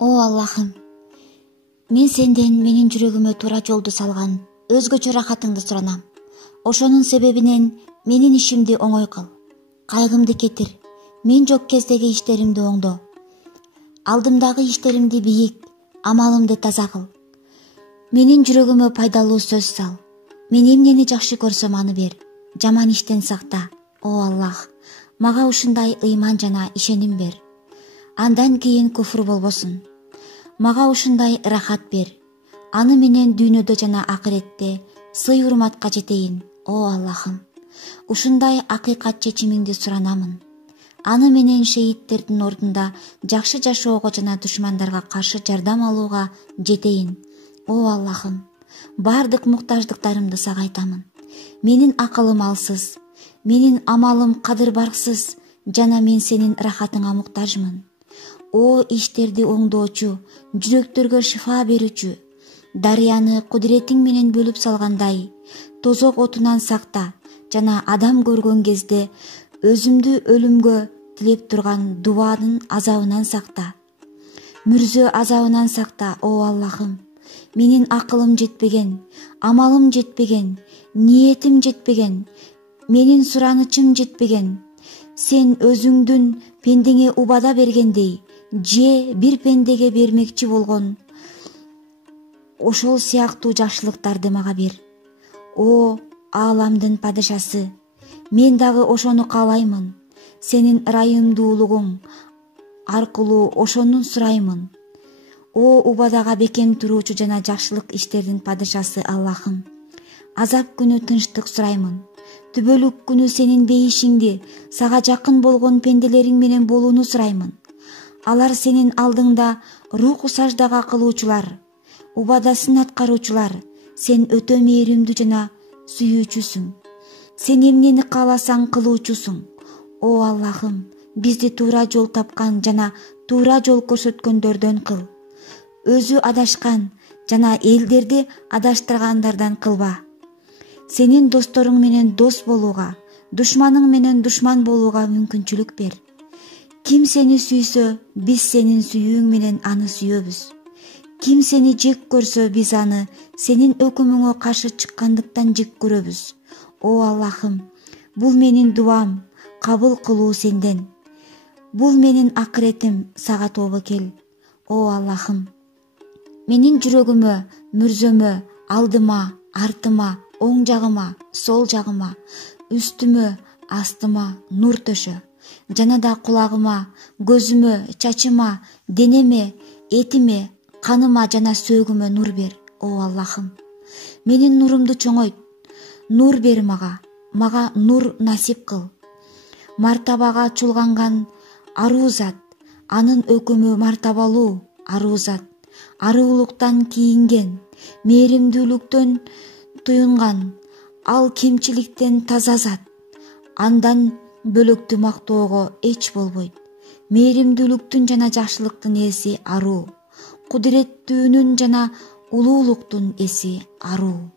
О Аллахым, мен сенден менин жүрөгүмө туура жолду салган өзгөчө рахатыңды суранам. Ошонун себебинен менин ишимди оңой кыл. Кайгымды кетир. Мен жок кездеги иштеримди оңдо. Алдымдагы иштеримди бийик, амалымды таза кыл. Менин жүрөгүмө пайдалуу сөз сал. Мен эмнени жакшы көрсөм аны бер. Жаман иштен сакта. О Аллах, мага ушундай ыйман жана ишеним бер. Андан кийин куфур болбосун. Мага ушундай рахат бер. Аны менен дүйнөдө жана акыретте сый урматка жетейин. О Аллахым, ушундай акыйкат чечимиңди суранамын. Аны менен шеиттердин ордунда жакшы жашоого жана душмандарга каршы жардам алууга жетейин. О Аллахым, бардык муктаждыктарымды сага айтамын. Менин акылым алсыз, менин амалым кадыр-барксыз жана мен сенин рахатыңа муктажмын. О иштерди оңдоочу, жүрөктөргө шифа берүүчү, дарыяны кудуретиң менен бөлүп салгандай, тозок отунан сакта жана адам көргөн кезде өзүмдү өлүмгө тилеп турган дубанын азабынан сакта. Мүрзө азабынан сакта, о Аллахым. Менин акылым жетпеген, амалым жетпеген, ниетим жетпеген, менин суранычым жетпеген. Сен өзүңдүн пендеңе убада бергендей, же бир пендеге бермекчи болгон ошол сыяктуу жакшылыктарды мага бер. О ааламдын падышасы, мен дагы ошону каалаймын. Сенин ырайымдуулугуң аркылуу ошону сураймын. О убадага бекем туруучу жана жакшылык иштердин падышасы Аллахым, азап күнү тынчтык сураймын. Түбөлүк күнү сенин бейишиңди, сага жакын болгон пенделериң менен болууну сураймын. Алар сенин алдыңда руху саждага кылуучулар, убадасын аткаруучулар. Сен өтө мээримдүү жана сүйүүчүсүң. Сен эмнени кааласаң кылуучусуң. О Аллахым, бизди туура жол тапкан жана туура жол көрсөткөндөрдөн кыл. Өзү адашкан жана элдерди адаштыргандардан кылба. Сенин досторуң менен дос болууга, душманың менен душман болууга мүмкүнчүлүк бер. Ким сени сүйсө, биз сенин сүйүүң менен аны сүйөбүз. Ким сени жек көрсө, биз аны сенин өкүмүңө каршы чыккандыктан жек көрөбүз. О Аллахым, бул менин дуам, кабыл кылуу сенден. Бул менин акыретим, сага тобо кел. О Аллахым, менин жүрөгүмө, мүрзөмө, алдыма, артыма, оң жагыма, сол жагыма, үстүмө, астыма нур төшө. Жана да кулагыма, көзүмө, чачыма, денеме, этиме, каныма жана сөөгүмө нур бер. О Аллахым, менин нурумду чоңойт. Нур бер мага нур насип кыл. Мартабага чулганган аруу зат, анын өкүмү мартабалуу аруу зат. Аруулуктан кийинген, мээримдүүлүктөн туюнган, ал кемчиликтен таза зат. Андан бөлөктү мактоого эч болбойт. Мээримдүүлүктүн жана жакшылыктын ээси аруу. Кудуреттүүнүн жана улуулуктун эси аруу.